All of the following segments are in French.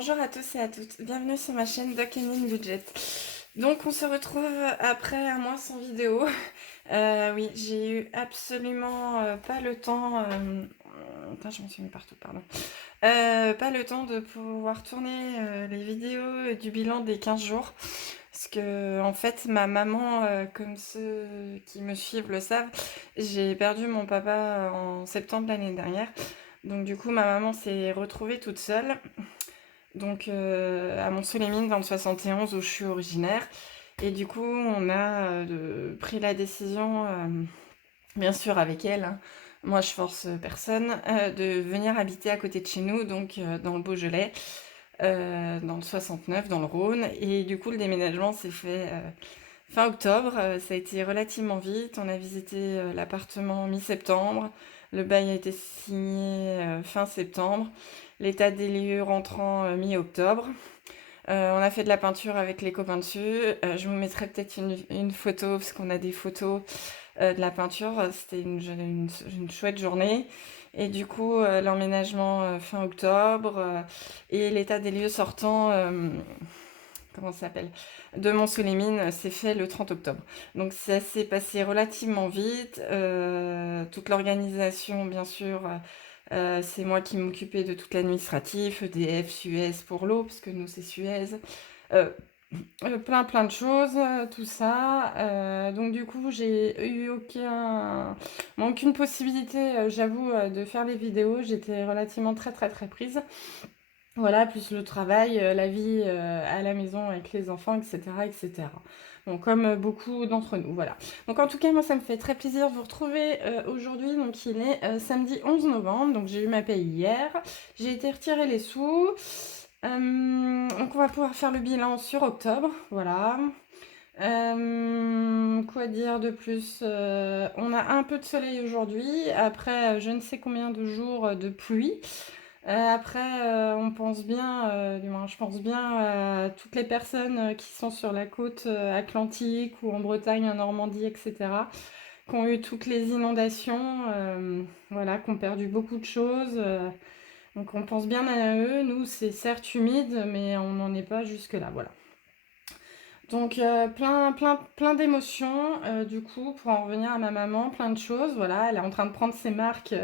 Bonjour à tous et à toutes, bienvenue sur ma chaîne Doc Budget. Donc on se retrouve après un mois sans vidéo. Oui, j'ai eu absolument pas le temps... Putain, je m'en suis mis partout, pardon. Pas le temps de pouvoir tourner les vidéos du bilan des 15 jours. Parce que en fait, ma maman, comme ceux qui me suivent le savent, j'ai perdu mon papa en septembre l'année dernière. Donc du coup, ma maman s'est retrouvée toute seule. Donc à Mont-Solémine dans le 71 où je suis originaire. Et du coup, on a pris la décision, bien sûr avec elle, hein, moi je force personne, de venir habiter à côté de chez nous, donc dans le Beaujolais, dans le 69, dans le Rhône. Et du coup, le déménagement s'est fait fin octobre. Ça a été relativement vite. On a visité l'appartement mi-septembre. Le bail a été signé fin septembre. L'état des lieux rentrant mi-octobre. On a fait de la peinture avec les copains dessus. Je vous mettrai peut-être une photo, parce qu'on a des photos de la peinture. C'était une chouette journée. Et du coup, l'emménagement fin octobre et l'état des lieux sortant, comment ça s'appelle, de Mont-Solémine s'est fait le 30 octobre. Donc ça s'est passé relativement vite. Toute l'organisation, bien sûr, c'est moi qui m'occupais de tout l'administratif, EDF, Suez pour l'eau, parce que nous c'est Suez. Euh, plein de choses, tout ça. Donc du coup, j'ai eu aucune possibilité, j'avoue, de faire les vidéos. J'étais relativement très prise. Voilà, plus le travail, la vie à la maison avec les enfants, etc., etc. Bon, comme beaucoup d'entre nous, voilà. Donc en tout cas, moi, ça me fait très plaisir de vous retrouver aujourd'hui. Donc il est samedi 11 novembre, donc j'ai eu ma paye hier. J'ai été retirer les sous. Donc on va pouvoir faire le bilan sur octobre, voilà. Quoi dire de plus? On a un peu de soleil aujourd'hui, après je ne sais combien de jours de pluie. Après, on pense bien, du moins je pense bien à toutes les personnes qui sont sur la côte atlantique ou en Bretagne, en Normandie, etc., qui ont eu toutes les inondations, voilà, qui ont perdu beaucoup de choses. Donc on pense bien à eux. Nous, c'est certes humide, mais on n'en est pas jusque-là, voilà. Donc plein d'émotions, du coup, pour en revenir à ma maman, plein de choses, voilà, elle est en train de prendre ses marques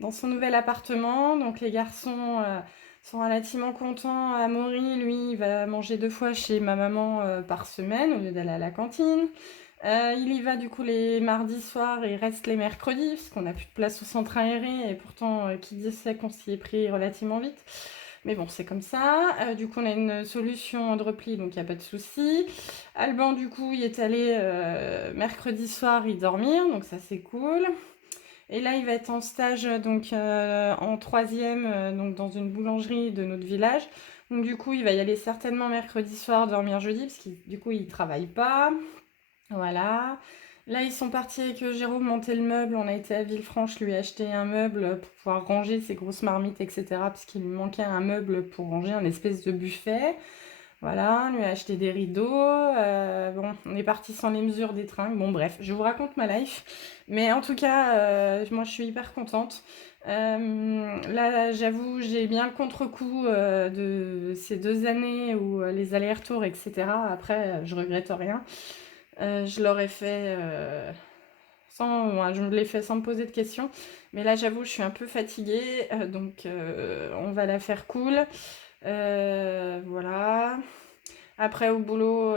dans son nouvel appartement, donc les garçons sont relativement contents. Amaury, lui, il va manger 2 fois chez ma maman par semaine, au lieu d'aller à la cantine. Il y va du coup les mardis soirs et il reste les mercredis, parce qu'on n'a plus de place au centre aéré, et pourtant, qui dit c'est qu'on s'y est pris relativement vite. Mais bon, c'est comme ça. Du coup, on a une solution de repli, donc il n'y a pas de souci. Alban, du coup, il est allé mercredi soir y dormir, donc ça c'est cool. Et là, il va être en stage donc en troisième, donc dans une boulangerie de notre village. Donc du coup, il va y aller certainement mercredi soir, dormir jeudi, parce qu'il du coup, il travaille pas. Voilà. Là, ils sont partis avec Jérôme monter le meuble. On a été à Villefranche lui acheter un meuble pour pouvoir ranger ses grosses marmites, etc. Parce qu'il lui manquait un meuble pour ranger, un espèce de buffet. Voilà, lui a acheté des rideaux. Bon, on est parti sans les mesures des tringles. Bon, bref, je vous raconte ma life. Mais en tout cas, moi, je suis hyper contente. Là, j'avoue, j'ai bien le contre-coup de ces 2 années où les allers-retours, etc. Après, je regrette rien. Je l'aurais fait je me l'ai fait sans me poser de questions. Mais là, j'avoue, je suis un peu fatiguée, donc on va la faire cool. Voilà. Après, au boulot,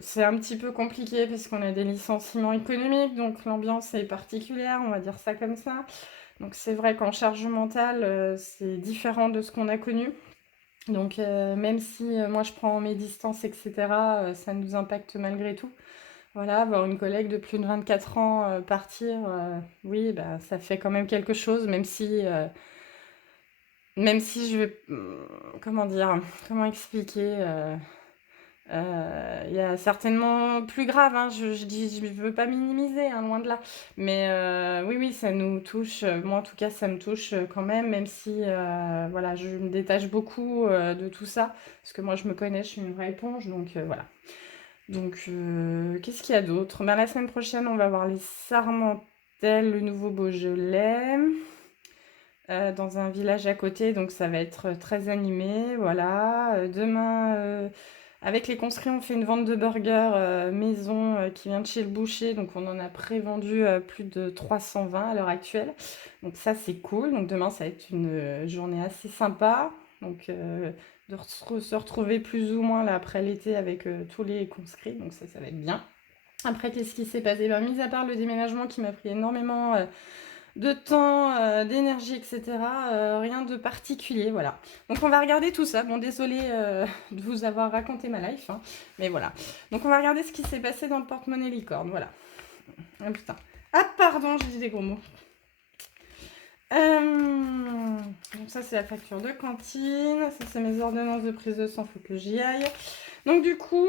c'est un petit peu compliqué parce qu'on a des licenciements économiques, donc l'ambiance est particulière, on va dire ça comme ça. Donc c'est vrai qu'en charge mentale, c'est différent de ce qu'on a connu. Donc même si moi je prends mes distances, etc., ça nous impacte malgré tout. Voilà, voir une collègue de plus de 24 ans partir, oui, bah, ça fait quand même quelque chose, même si je vais... Comment dire? Comment expliquer? Il y a certainement plus grave, hein, je veux pas minimiser, hein, loin de là. Mais oui, ça nous touche. Moi, en tout cas, ça me touche quand même si voilà, je me détache beaucoup de tout ça. Parce que moi, je me connais, je suis une vraie éponge, donc voilà. Donc, qu'est-ce qu'il y a d'autre? Ben, la semaine prochaine, on va voir les Sarmentelles, le nouveau Beaujolais. dans un village à côté, donc ça va être très animé, voilà. Demain, avec les conscrits, on fait une vente de burgers maison qui vient de chez le boucher, donc on en a prévendu plus de 320 à l'heure actuelle. Donc ça, c'est cool. Donc demain, ça va être une journée assez sympa. Donc se retrouver plus ou moins là après l'été avec tous les conscrits, donc ça va être bien. Après, qu'est-ce qui s'est passé? Ben, mis à part le déménagement qui m'a pris énormément de temps, d'énergie, etc., rien de particulier, voilà. Donc on va regarder tout ça. Bon, désolée de vous avoir raconté ma life, hein, mais voilà. Donc on va regarder ce qui s'est passé dans le porte-monnaie licorne, voilà. Ah putain. Ah pardon, j'ai dit des gros mots. Donc ça c'est la facture de cantine, ça c'est mes ordonnances de prise de sang, faut que j'y aille. Donc du coup,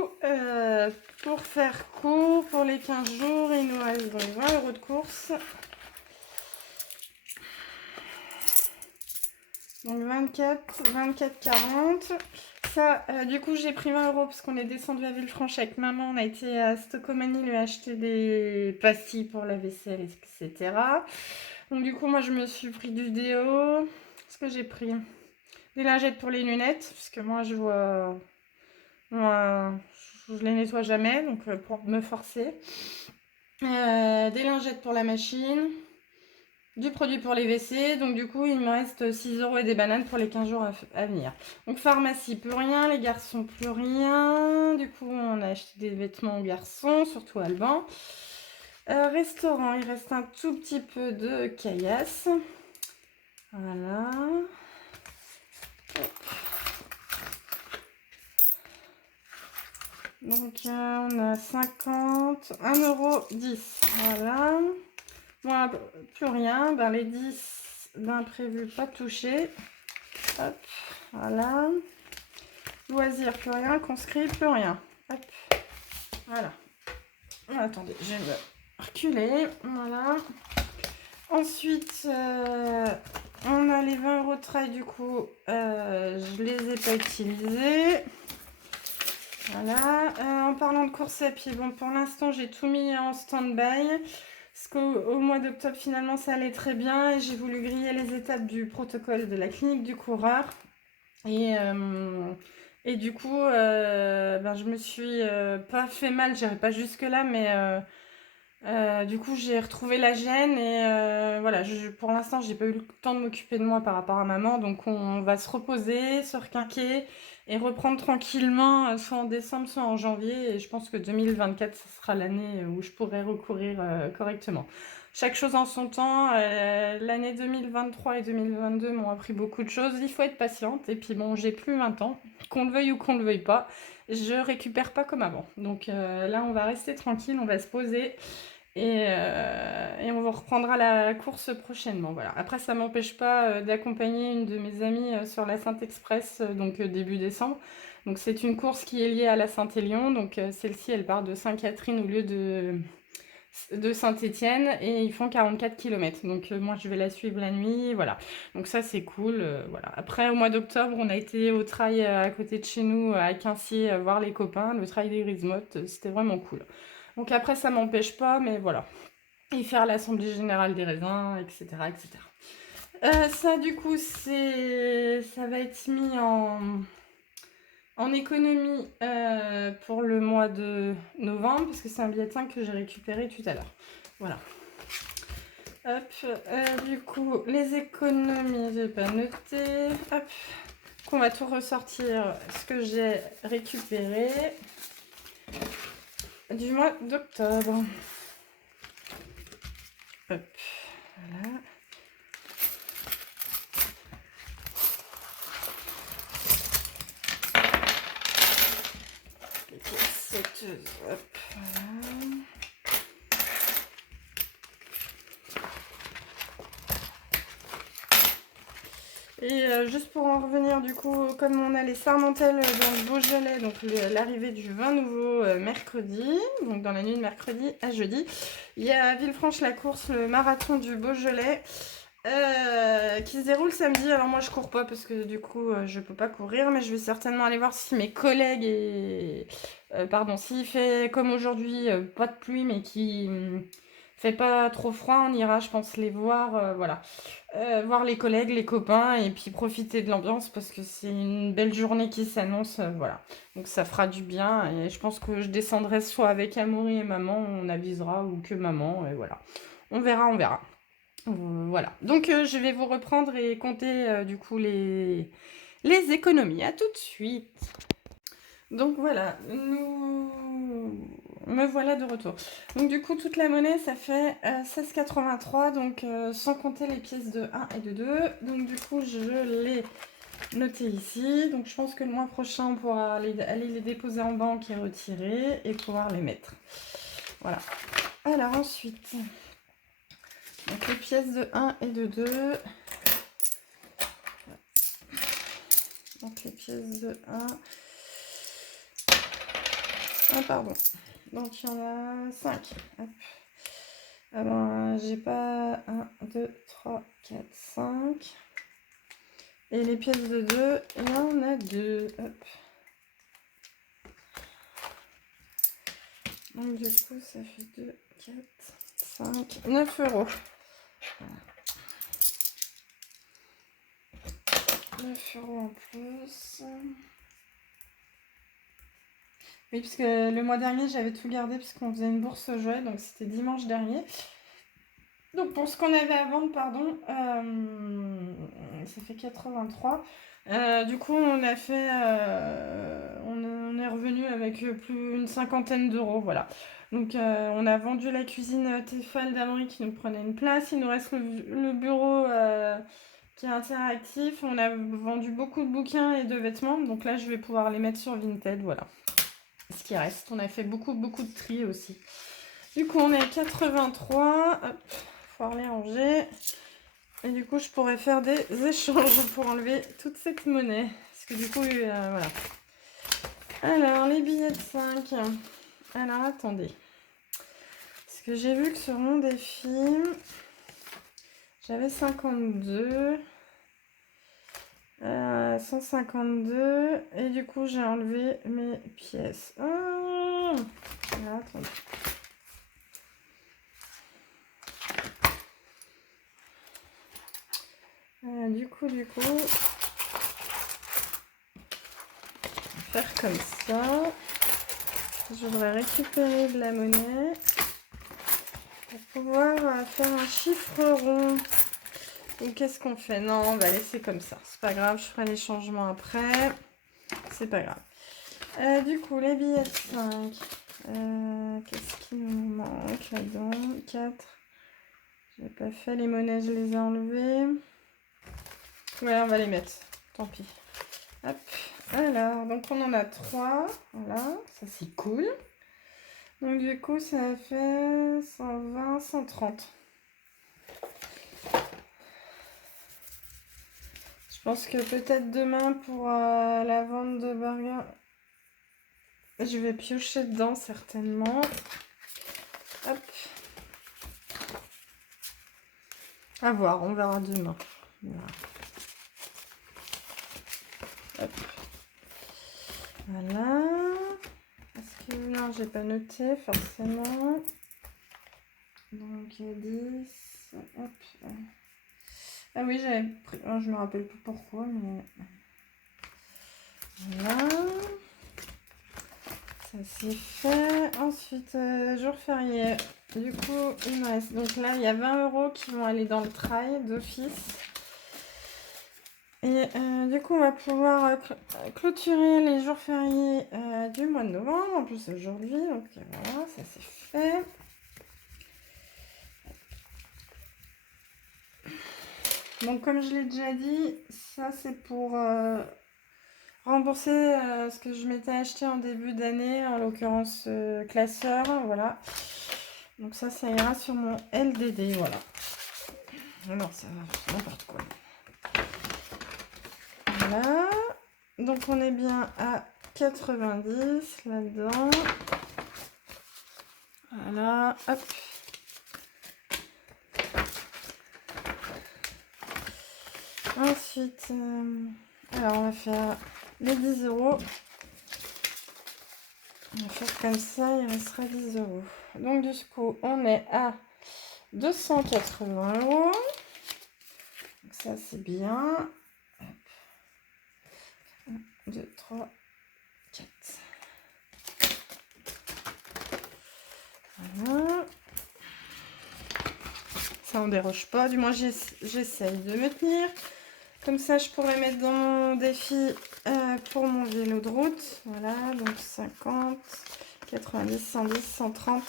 pour faire court, pour les 15 jours, il nous reste donc 20 € de course. Donc 24,40. Ça, du coup, j'ai pris 20 € parce qu'on est descendu à Villefranche avec maman. On a été à Stocomanie lui acheter des pastilles pour la vaisselle, etc. Donc du coup, moi, je me suis pris du déo. Ce que j'ai pris des lingettes pour les lunettes, parce que moi, je les nettoie jamais, donc pour me forcer. Des lingettes pour la machine. Du produit pour les WC, donc du coup il me reste 6 € et des bananes pour les 15 jours à venir. Donc pharmacie, plus rien, les garçons, plus rien. Du coup on a acheté des vêtements aux garçons, surtout Alban. Restaurant, il reste un tout petit peu de caillasse. Voilà. Donc on a 50, 1,10 €. Voilà. Bon, plus rien. Ben, les 10 d'imprévu pas touchés. Hop, voilà. Loisirs, plus rien. Conscrit, plus rien. Hop, voilà. Attendez, je vais me reculer. Voilà. Ensuite, on a les 20 € de trail, du coup, je les ai pas utilisés. Voilà. En parlant de course à pied, bon, pour l'instant, j'ai tout mis en stand-by. Parce qu'au mois d'octobre, finalement, ça allait très bien. Et j'ai voulu griller les étapes du protocole de la clinique du coureur. Et du coup, ben, je me suis pas fait mal, j'irai pas jusque-là, mais du coup, j'ai retrouvé la gêne et voilà, pour l'instant, j'ai pas eu le temps de m'occuper de moi par rapport à maman, donc on va se reposer, se requinquer et reprendre tranquillement, soit en décembre, soit en janvier. Et je pense que 2024, ce sera l'année où je pourrai recourir correctement. Chaque chose en son temps. L'année 2023 et 2022 m'ont appris beaucoup de choses. Il faut être patiente. Et puis bon, j'ai plus 20 ans, qu'on le veuille ou qu'on le veuille pas. Je récupère pas comme avant. Donc là, on va rester tranquille, on va se poser. Et on reprendra la course prochainement. Voilà. Après, ça ne m'empêche pas d'accompagner une de mes amies sur la Saint-Express, donc début décembre. Donc c'est une course qui est liée à la Saint-Élion. Donc celle-ci, elle part de Sainte-Catherine au lieu de Saint-Étienne et ils font 44 km. Donc moi, je vais la suivre la nuit. Voilà. Donc ça, c'est cool. Voilà. Après, au mois d'octobre, on a été au trail à côté de chez nous, à Quincy, voir les copains. Le trail des Grisemottes, c'était vraiment cool. Donc après, ça m'empêche pas, mais voilà. Et faire l'assemblée générale des raisins, etc. etc. Ça, du coup, ça va être mis en économie pour le mois de novembre, parce que c'est un billet de 5 que j'ai récupéré tout à l'heure. Voilà. Hop, du coup, les économies, j'ai pas noté. Hop, on va tout ressortir ce que j'ai récupéré du mois d'octobre. Hop, voilà. Les piéceteuses, hop, voilà. Et juste pour en revenir, du coup, comme on a les Sarmentelles dans le Beaujolais, donc l'arrivée du vin nouveau mercredi, donc dans la nuit de mercredi à jeudi, il y a à Villefranche la course, le marathon du Beaujolais, qui se déroule samedi. Alors moi je cours pas parce que du coup je peux pas courir, mais je vais certainement aller voir si mes collègues s'il fait comme aujourd'hui, pas de pluie, mais fait pas trop froid, on ira, je pense, les voir, voilà. Voir les collègues, les copains, et puis profiter de l'ambiance parce que c'est une belle journée qui s'annonce, voilà. Donc ça fera du bien, et je pense que je descendrai soit avec Amaury et maman, on avisera, ou que maman, et voilà. On verra, on verra. Voilà. Donc je vais vous reprendre et compter du coup les économies. À tout de suite. Donc voilà, me voilà de retour. Donc du coup, toute la monnaie, ça fait 16,83, donc sans compter les pièces de 1 et de 2. Donc du coup, je l'ai noté ici. Donc je pense que le mois prochain, on pourra aller les déposer en banque et retirer et pouvoir les mettre. Voilà. Alors ensuite, donc les pièces de 1 et de 2. Donc les pièces de 1. Ah pardon. Donc il y en a 5. Hop. Alors j'ai pas 1, 2, 3, 4, 5. Et les pièces de 2, il y en a 2. Hop. Donc du coup ça fait 2, 4, 5, 9 euros. Voilà. 9 euros en plus. Oui, parce que le mois dernier, j'avais tout gardé puisqu'on faisait une bourse aux jouets, donc c'était dimanche dernier. Donc pour ce qu'on avait à vendre, pardon, ça fait 83. Du coup, on a fait, on est revenu avec plus une cinquantaine d'euros, voilà. Donc on a vendu la cuisine Tefal d'Amaury qui nous prenait une place. Il nous reste le bureau qui est interactif. On a vendu beaucoup de bouquins et de vêtements. Donc là, je vais pouvoir les mettre sur Vinted, voilà. Ce qui reste, on a fait beaucoup de tri aussi. Du coup, on est à 83. Hop, faut les ranger. Et du coup, je pourrais faire des échanges pour enlever toute cette monnaie. Parce que du coup, voilà. Alors, les billets de 5. Alors, attendez. Parce que j'ai vu que sur mon défi, j'avais 52. 152. Et du coup, j'ai enlevé mes pièces. Ah, alors, attendez. Du coup, faire comme ça. Je voudrais récupérer de la monnaie pour pouvoir faire un chiffre rond. Donc qu'est-ce qu'on fait? Non, on va laisser comme ça. C'est pas grave, je ferai les changements après. C'est pas grave. Du coup, les billets de 5. Qu'est-ce qui nous manque là-dedans? 4. J'ai pas fait les monnaies, je les ai enlevées. Ouais, on va les mettre. Tant pis. Hop. Alors, donc on en a 3. Voilà, ça c'est cool. Donc du coup, ça fait 120, 130. Je pense que peut-être demain pour la vente de burgers, je vais piocher dedans certainement. Hop. À voir, on verra demain. Voilà. Hop. Voilà. Est-ce que non, j'ai pas noté forcément. Donc 10. Hop. Ah oui, j'avais pris. Oh, je me rappelle plus pourquoi, mais voilà. Ça c'est fait. Ensuite, jour férié. Du coup, il me reste. Donc là, il y a 20 euros qui vont aller dans le trail d'office. Et du coup, on va pouvoir clôturer les jours fériés du mois de novembre. En plus, aujourd'hui. Donc voilà, ça c'est fait. Donc, comme je l'ai déjà dit, ça c'est pour rembourser ce que je m'étais acheté en début d'année, en l'occurrence classeur. Voilà. Donc, ça ira sur mon LDD. Voilà. Non, ça va, n'importe quoi. Voilà. Donc, on est bien à 90 là-dedans. Voilà. Hop. Ensuite, alors on va faire les 10 euros. On va faire comme ça, il restera 10 euros. Donc du coup, on est à 280 €. Donc ça, c'est bien. 1, 2, 3, 4. Voilà. Ça, on déroge pas. Du moins, j'essaye de me tenir. Comme ça, je pourrais mettre dans mon défi pour mon vélo de route. Voilà, donc 50, 90, 110, 130,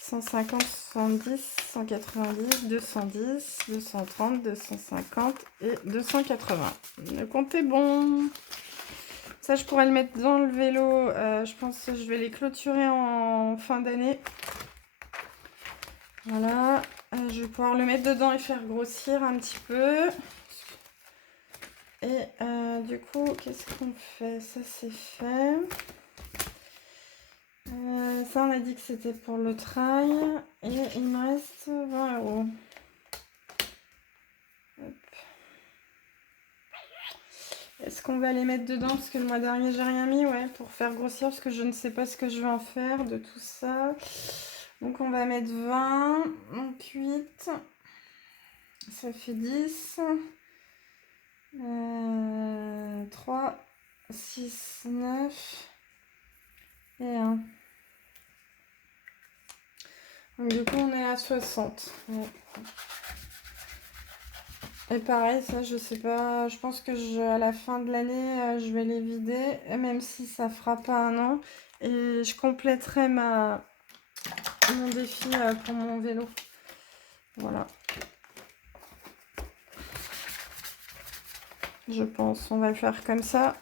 150, 70, 190, 210, 230, 250 et 280. Le compte est bon. Ça, je pourrais le mettre dans le vélo. Je pense que je vais les clôturer en fin d'année. Voilà. Je vais pouvoir le mettre dedans et faire grossir un petit peu. Et du coup, qu'est-ce qu'on fait? Ça, c'est fait. Ça, on a dit que c'était pour le trail. Et il me reste 20 €. Est-ce qu'on va les mettre dedans? Parce que le mois dernier, j'ai rien mis, ouais, pour faire grossir. Parce que je ne sais pas ce que je vais en faire de tout ça. Donc, on va mettre 20. Donc, 8. Ça fait 10. 3, 6, 9 et 1. Donc, du coup, on est à 60. Ouais. Et pareil, ça, je sais pas. Je pense que à la fin de l'année, je vais les vider, même si ça fera pas un an. Et je compléterai mon défi pour mon vélo. Voilà. Je pense. On va le faire comme ça.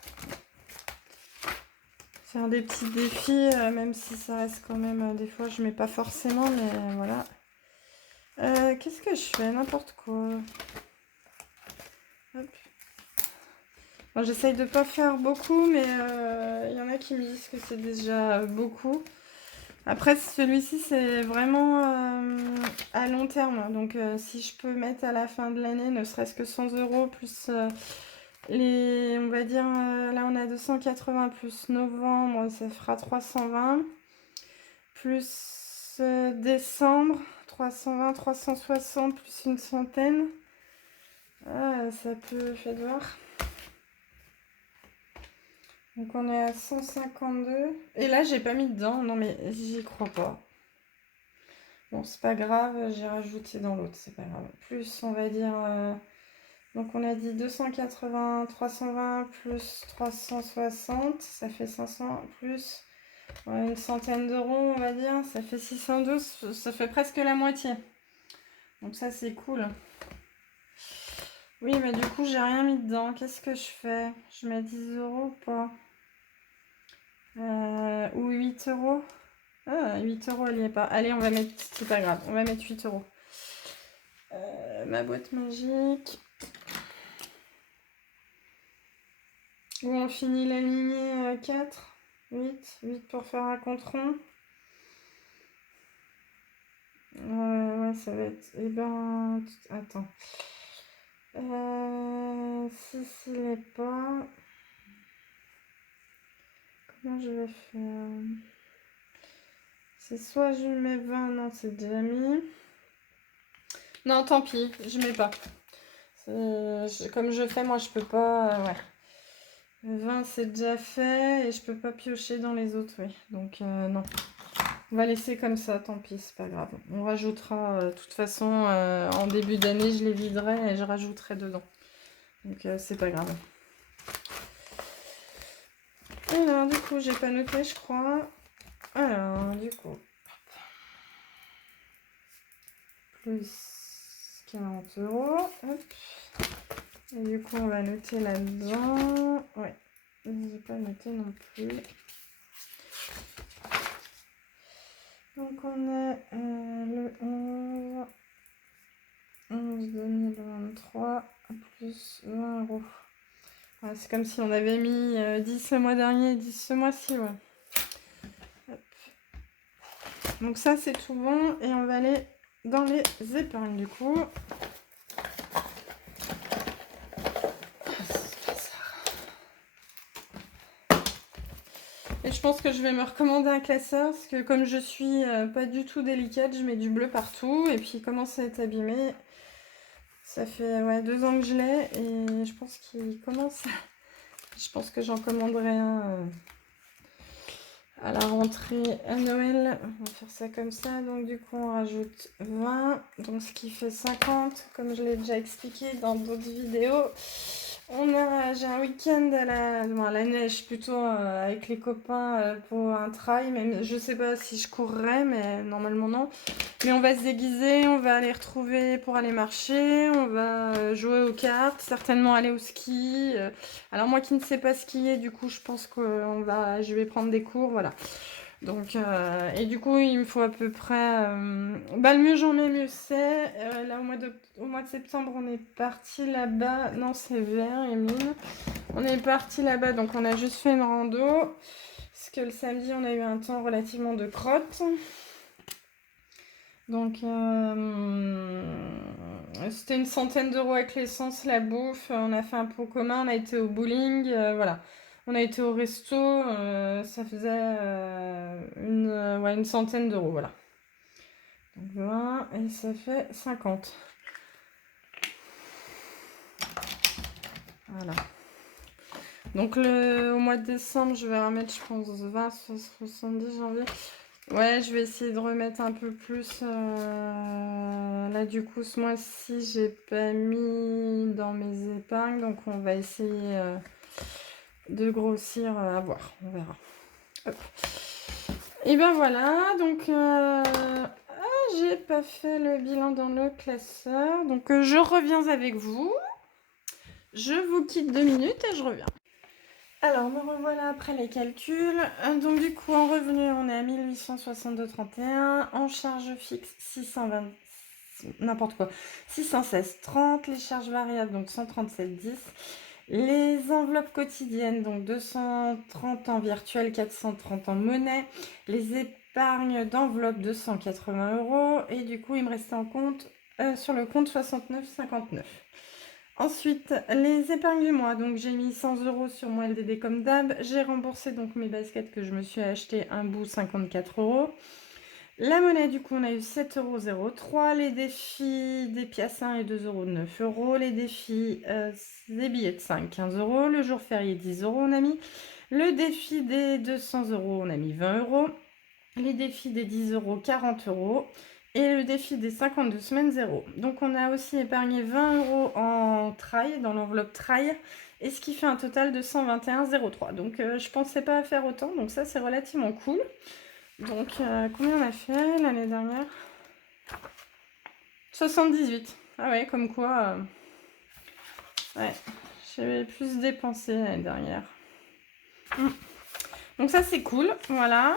Faire des petits défis, même si ça reste quand même. Des fois, je mets pas forcément, mais voilà. Qu'est-ce que je fais? N'importe quoi. Hop. Bon, j'essaye de pas faire beaucoup, mais il y en a qui me disent que c'est déjà beaucoup. Après, celui-ci, c'est vraiment à long terme. Donc, si je peux mettre à la fin de l'année, ne serait-ce que 100 € plus on va dire, là, on a 280 plus novembre, ça fera 320. Plus décembre, 320, 360, plus une centaine. Ah, ça peut, faites voir. Donc on est à 152. Et là, j'ai pas mis dedans. Non, mais j'y crois pas. Bon, c'est pas grave. J'ai rajouté dans l'autre. C'est pas grave. Plus, on va dire... Donc on a dit 280, 320 plus 360. Ça fait 500 plus une centaine d'euros, on va dire. Ça fait 612. Ça fait presque la moitié. Donc ça, c'est cool. Oui, mais du coup, j'ai rien mis dedans. Qu'est-ce que je fais? Je mets 10 € ou pas? Ou 8 €? Ah, 8 €, elle n'y est pas. Allez, on va mettre... C'est pas grave, on va mettre 8 €. Ma boîte magique. Où on finit la lignée 4. 8. 8 pour faire un compte rond. Ouais, ça va être... Eh ben... Attends. Si s'il n'est pas... Comment je vais faire? C'est soit je mets 20, non, c'est déjà mis. Non, tant pis, je mets pas. Comme je fais, moi, je peux pas... ouais. 20, c'est déjà fait et je peux pas piocher dans les autres, oui. Donc, non. On va laisser comme ça, tant pis, c'est pas grave. On rajoutera, de toute façon, en début d'année, je les viderai et je rajouterai dedans. Donc, c'est pas grave. Alors, du coup, j'ai pas noté, je crois. Alors, du coup... Plus 40 €. Hop. Et du coup, on va noter là-dedans. Ouais, j'ai pas noté non plus. Donc, on est le 11 2023 plus 20 €. Ouais, c'est comme si on avait mis 10 le mois dernier et 10 ce mois-ci. Ouais. Hop. Donc, ça, c'est tout bon. Et on va aller dans les épargnes du coup. Et je je pense que je vais me recommander un classeur parce que comme je suis pas du tout délicate, je mets du bleu partout et puis il commence à être abîmé. Ça fait ouais, 2 ans que je l'ai et je pense qu'il commence. Je pense que j'en commanderai un à la rentrée à Noël. On va faire ça comme ça. Donc du coup on rajoute 20. Donc ce qui fait 50 comme je l'ai déjà expliqué dans d'autres vidéos. J'ai un week-end à la neige plutôt avec les copains pour un trail. Même, je sais pas si je courrai, mais normalement non. Mais on va se déguiser, on va aller retrouver pour aller marcher, on va jouer aux cartes, certainement aller au ski. Alors moi qui ne sais pas skier, du coup je pense que je vais prendre des cours, voilà. Donc, et du coup, il me faut à peu près... le mieux j'en ai, mieux c'est. Là, au mois de septembre, on est parti là-bas. Non, c'est vert, Emeline. On est parti là-bas, donc on a juste fait une rando. Parce que le samedi, on a eu un temps relativement de crotte. Donc, c'était une centaine d'euros avec l'essence, la bouffe. On a fait un pot commun, on a été au bowling, voilà. On a été au resto, ça faisait une centaine d'euros, voilà. Donc 20 et ça fait 50. Voilà. Donc au mois de décembre, je vais remettre, je pense, 20, 70 janvier. Ouais, je vais essayer de remettre un peu plus. Là, du coup, ce mois-ci, j'ai pas mis dans mes épargnes. Donc, on va essayer de grossir à voir. On verra. Hop. Et ben voilà. Donc, j'ai pas fait le bilan dans le classeur. Donc, je reviens avec vous. Je vous quitte 2 minutes et je reviens. Alors, me revoilà après les calculs. Donc, du coup, en revenu, on est à 1862,31. En charge fixe, 620, n'importe quoi, 616,30. Les charges variables, donc 137,10. Les enveloppes quotidiennes, donc 230 en virtuel, 430 en monnaie. Les épargnes d'enveloppe, 280 euros. Et du coup, il me restait en compte, sur le compte, 69,59. Ensuite, les épargnes du mois. Donc, j'ai mis 100 euros sur mon LDD comme d'hab. J'ai remboursé donc mes baskets que je me suis acheté un bout, 54 euros. La monnaie, du coup, on a eu 7,03 €. Les défis des pièces 1 et 2 euros, 9 euros. Les défis des billets de 5, 15 euros. Le jour férié, 10 euros, on a mis. Le défi des 200 euros, on a mis 20 euros. Les défis des 10 euros, 40 euros. Et le défi des 52 semaines, 0. Donc on a aussi épargné 20 euros en trail, dans l'enveloppe trail, et ce qui fait un total de 121,03. Donc je pensais pas faire autant, donc ça c'est relativement cool. Donc combien on a fait l'année dernière? 78. Ah ouais, comme quoi... ouais, j'avais plus dépensé l'année dernière. Donc ça c'est cool, voilà.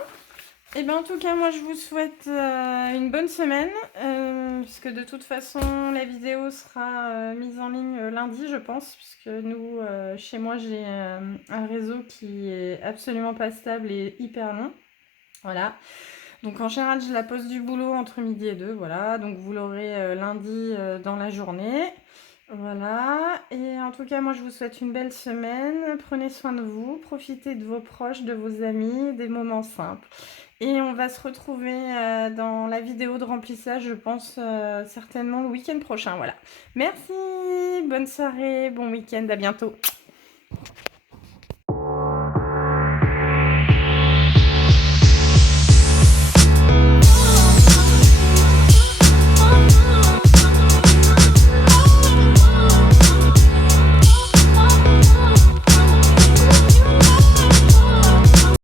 Et bien en tout cas, moi je vous souhaite une bonne semaine, puisque de toute façon la vidéo sera mise en ligne lundi je pense, puisque nous, chez moi j'ai un réseau qui est absolument pas stable et hyper long. Voilà. Donc en général je la pose du boulot entre midi et 2, voilà. Donc vous l'aurez lundi dans la journée. Voilà, et en tout cas, moi je vous souhaite une belle semaine. Prenez soin de vous, profitez de vos proches, de vos amis, des moments simples. Et on va se retrouver dans la vidéo de remplissage, je pense certainement le week-end prochain. Voilà. Merci, bonne soirée, bon week-end, à bientôt.